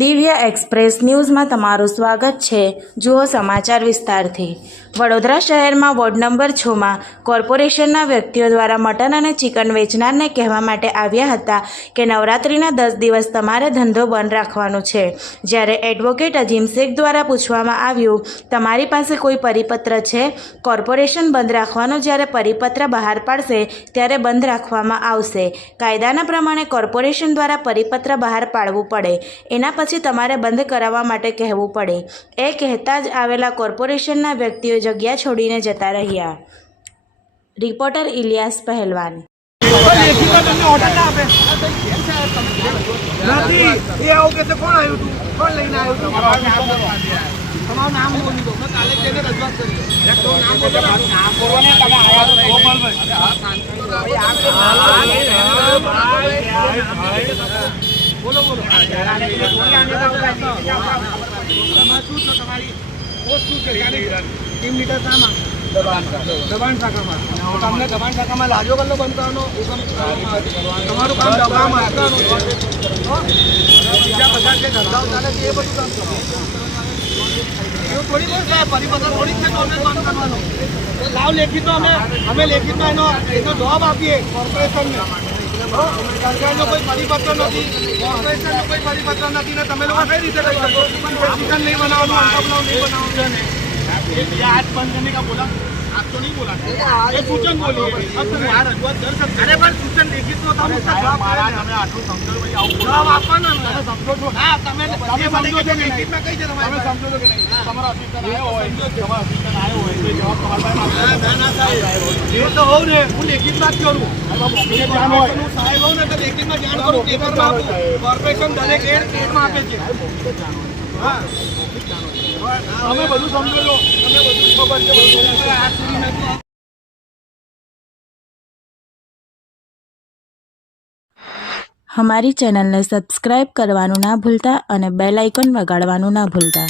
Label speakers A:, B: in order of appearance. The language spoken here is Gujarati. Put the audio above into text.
A: દિવ્ય એક્સપ્રેસ ન્યૂઝમાં તમારું સ્વાગત છે. જુઓ સમાચાર વિસ્તારથી. વડોદરા શહેરમાં વોર્ડ નંબર છમાં કોર્પોરેશનના વ્યક્તિઓ દ્વારા મટન અને ચિકન વેચનારને કહેવા માટે આવ્યા હતા કે નવરાત્રિના દસ દિવસ તમારે ધંધો બંધ રાખવાનો છે. જ્યારે એડવોકેટ અજીમ શેખ દ્વારા પૂછવામાં આવ્યું, તમારી પાસે કોઈ પરિપત્ર છે? કોર્પોરેશન બંધ રાખવાનો જ્યારે પરિપત્ર બહાર પાડશે, ત્યારે બંધ રાખવામાં આવશે. કાયદાના પ્રમાણે કોર્પોરેશન દ્વારા પરિપત્ર બહાર પાડવું પડે. એના પછી તમારે બંધ કરાવવા માટે કહેવું પડે. એ કહેતા જ આવેલા કોર્પોરેશનના વ્યક્તિઓ જગ્યા છોડીને જતા રહ્યા. રિપોર્ટર ઇલિયાસ પહેલવાન.
B: નથી એ આવું કે કોણ આવ્યું તું? કોણ લઈને આવ્યું તું? તમારું નામ બોલી દો મેં કાલે જઈને રજૂઆત કરી નામ બોલો નામ બોલો ને તમે આયા તો ગોપાલભાઈ. બોલો બોલો. ટીમ લીડર શામાં? દબાણ શાખામાં. તમને દબાણ શાખામાં લાજો ગલ્લો બંધ કરવાનો તમારું કામ બીજા બધા જે ધંધાઓ ચાલે છે એ બધું કામ કરો. એવું થોડી બહુ સાહેબ પરિપત્ર થોડી છે તો બંધ કરવાનો. લાવ લેખિતમાં અમે અમે લેખિતમાં એનો એનો જવાબ આપીએ કોર્પોરેશનને? સરકારનો કોઈ પરિપત્ર નથી. કોઈ પરિપત્ર નથી ને તમે લોકો કઈ રીતે લઈ શકો? પણ નહીં બનાવવાનું નહીં બનાવવાનું. છે ને આજ બંધ નહીં કા બોલા. આપ તો નહીં બોલા એ સૂચન બોલીએ અબ તમે આટલું સમજો ભાઈ સમજો છો. હા તમે તમે તમે તમારા હું લેખિતમાં જ કરું. અરે સાહેબ હોઉં તો લેખિતમાં જાણ કોર્પોરેશન દરેક એડ પેપરમાં આપે છે. હા. ઓફિસ તમે બધું સમજો તમે બધું ખબર છે.
A: અમારી ચેનલને સબસ્ક્રાઇબ કરવાનું ના ભૂલતા અને બેલ આઇકન વગાડવાનું ના ભૂલતા.